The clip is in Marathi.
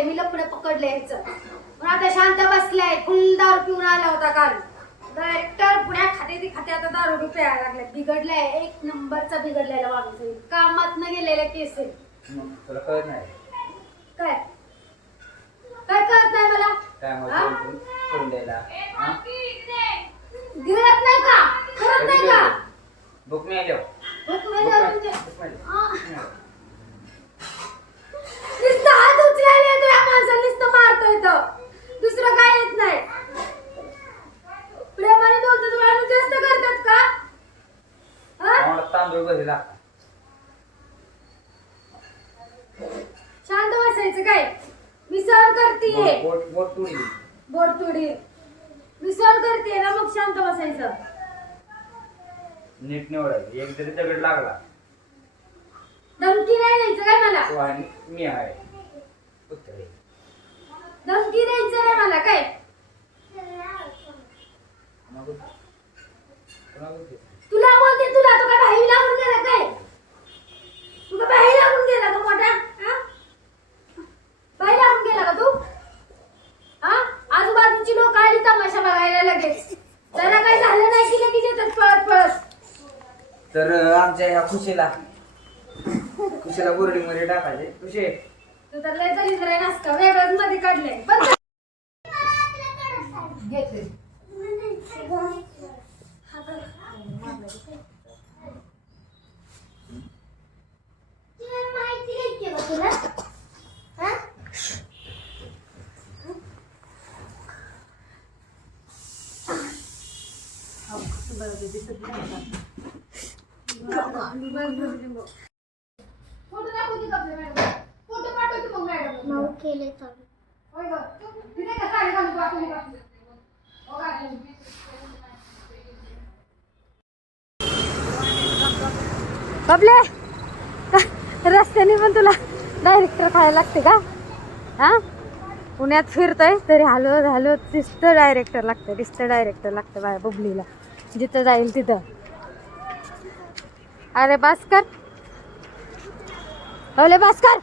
पकडलंय, मी लपडं पकडलंय ह्याचं. पण आता शांत बसलाय. फुल दारू पिऊन आला होता काल. डायरेक्टर पुण्या खाते आता दारू प्यायला लागलाय. बिघडलाय, एक नंबरचा बिघडलेला माणूस. कामात न गेलेला केस आहे. तुला कळत नाही काय काय कळत नाही मला? करून द्यायला गिळत नाही का? करत नाही का? भूक मिळाल्यावर नुसतं हात उचलायला येतो या माणसाला, नुसतं मारतोय तो. दुसरं काय येत नाही. प्रेमाने बोलतो तुम्हाला जास्त करतात का? तांदूळ घरी लागतात. शांत बसायचं काय? मी सहन करतीये. बोट तुडी मी सहन करते ना, मग शांत बसायचं. नीट निवडायचं. एक जरी दगड लागला धमकी नाही द्यायचं काय मला? तो आहे मी आहे उत्तर धमकी द्यायचं नाही मला काय? तुला बोलते, तुला तो काय भाई लागून गेला काय? तुला भाई लागून गेला का मोठा? भाई लागून गेला का तू? आजूबाजूची लोक आली तमाशा बघायला लगेच. जरा काही झालं नाही की लगेच येतात पळत पळत. तर आमच्या ह्या खुशीला बोर्डिंग मध्ये टाकायचे. खुशी तू तर लय तरी जरा नासका वेगळंच मध्ये काढलंय. घेते फोटो दाखवते का मॅडम? फोटो पाठवते मग मॅडम. नाव केले तर होय ग. तिथे का साडी घालून पाठवली का? हो का? बबले, रस्त्याने पण तुला डायरेक्टर खायला लागते का? हा, पुण्यात फिरतोय तरी हलवत दिसतं डायरेक्टर लागतं बाय बबलीला. जिथं जाईल तिथं. अरे भास्कर, अरे भास्कर.